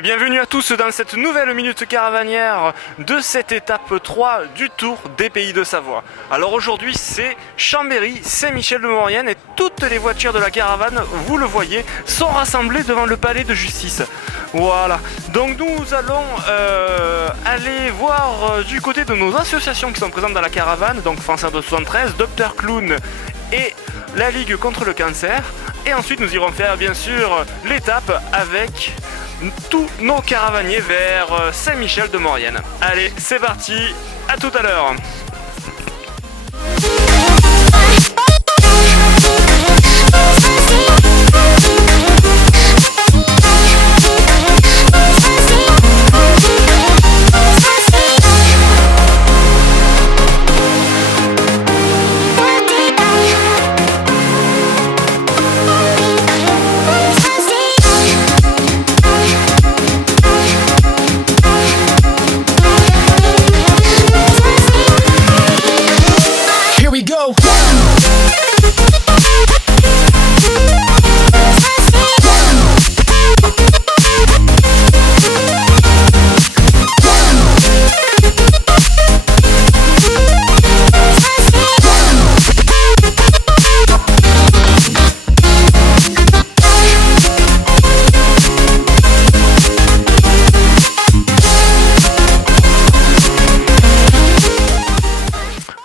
Et bienvenue à tous dans cette nouvelle minute caravanière de cette étape 3 du Tour des Pays de Savoie. Alors aujourd'hui c'est Chambéry, Saint-Michel-de-Maurienne et toutes les voitures de la caravane, vous le voyez, sont rassemblées devant le palais de justice. Voilà, donc nous allons aller voir du côté de nos associations qui sont présentes dans la caravane, donc France Ado 73, Dr Clown et la Ligue contre le cancer. Et ensuite nous irons faire bien sûr l'étape avec tous nos caravaniers vers Saint-Michel-de-Maurienne. Allez, c'est parti, à tout à l'heure.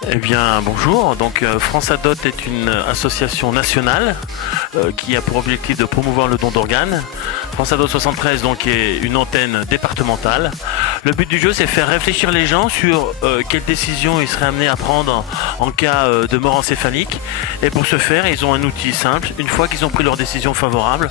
Eh bien bonjour, donc France Adot est une association nationale qui a pour objectif de promouvoir le don d'organes. France Adot 73 donc est une antenne départementale. Le but du jeu c'est faire réfléchir les gens sur quelles décisions ils seraient amenés à prendre en cas de mort encéphalique. Et pour ce faire ils ont un outil simple, une fois qu'ils ont pris leur décision favorable,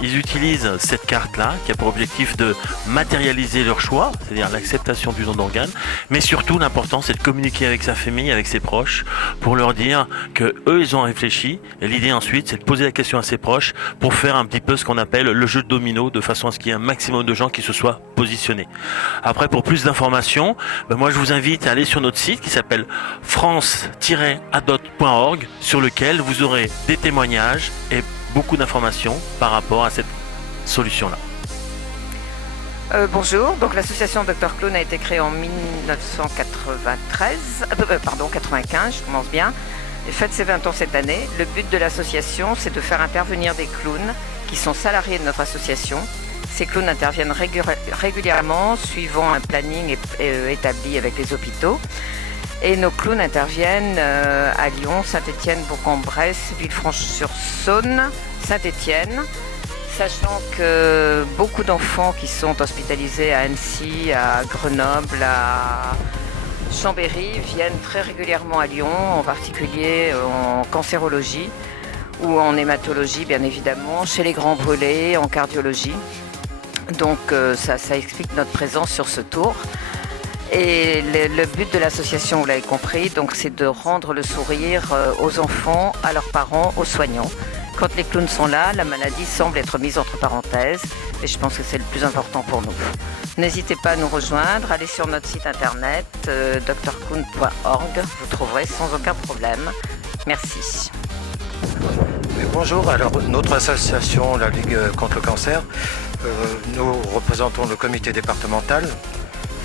ils utilisent cette carte là qui a pour objectif de matérialiser leur choix, c'est-à-dire l'acceptation du don d'organes, mais surtout l'important c'est de communiquer avec sa famille, avec ses proches, pour leur dire que eux ils ont réfléchi, et l'idée ensuite c'est de poser la question à ses proches pour faire un petit peu ce qu'on appelle le jeu de domino, de façon à ce qu'il y ait un maximum de gens qui se soient positionnés. Après, pour plus d'informations, moi je vous invite à aller sur notre site qui s'appelle france-adot.org, sur lequel vous aurez des témoignages et beaucoup d'informations par rapport à cette solution là. Bonjour, donc l'association Dr Clown a été créée en 95, je commence bien, et fête ses 20 ans cette année. Le but de l'association, c'est de faire intervenir des clowns qui sont salariés de notre association. Ces clowns interviennent régulièrement, suivant un planning établi avec les hôpitaux. Et nos clowns interviennent à Lyon, Saint-Étienne, Bourg-en-Bresse, Villefranche-sur-Saône, Saint-Étienne. Sachant que beaucoup d'enfants qui sont hospitalisés à Annecy, à Grenoble, à Chambéry viennent très régulièrement à Lyon, en particulier en cancérologie ou en hématologie bien évidemment, chez les grands brûlés, en cardiologie. Donc ça explique notre présence sur ce tour. Et le but de l'association, vous l'avez compris, donc c'est de rendre le sourire aux enfants, à leurs parents, aux soignants. Quand les clowns sont là, la maladie semble être mise entre parenthèses et je pense que c'est le plus important pour nous. N'hésitez pas à nous rejoindre, allez sur notre site internet drclown.org, vous trouverez sans aucun problème. Merci. Bonjour, alors notre association, la Ligue contre le cancer, nous représentons le comité départemental.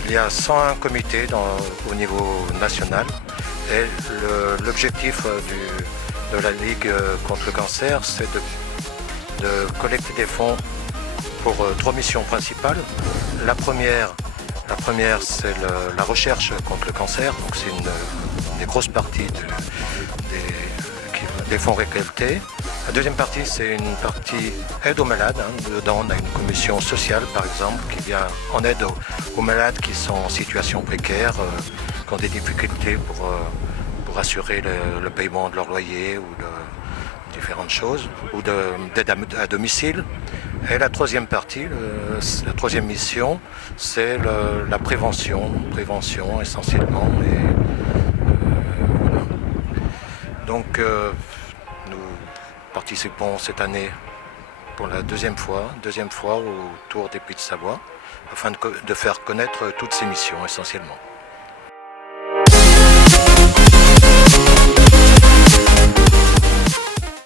Il y a 101 comités au niveau national et l'objectif de la Ligue contre le cancer, c'est de collecter des fonds pour 3 missions principales. La première c'est la recherche contre le cancer, donc c'est une des grosses parties des fonds récoltés. La deuxième partie, c'est une partie aide aux malades. Dedans, on a une commission sociale, par exemple, qui vient en aide aux malades qui sont en situation précaire, qui ont des difficultés pour assurer le paiement de leur loyer ou de différentes choses, ou d'aide à domicile. Et la troisième partie, la troisième mission, c'est la prévention essentiellement. Voilà. Donc, nous participons cette année pour la deuxième fois au Tour des Pays de Savoie, afin de faire connaître toutes ces missions essentiellement.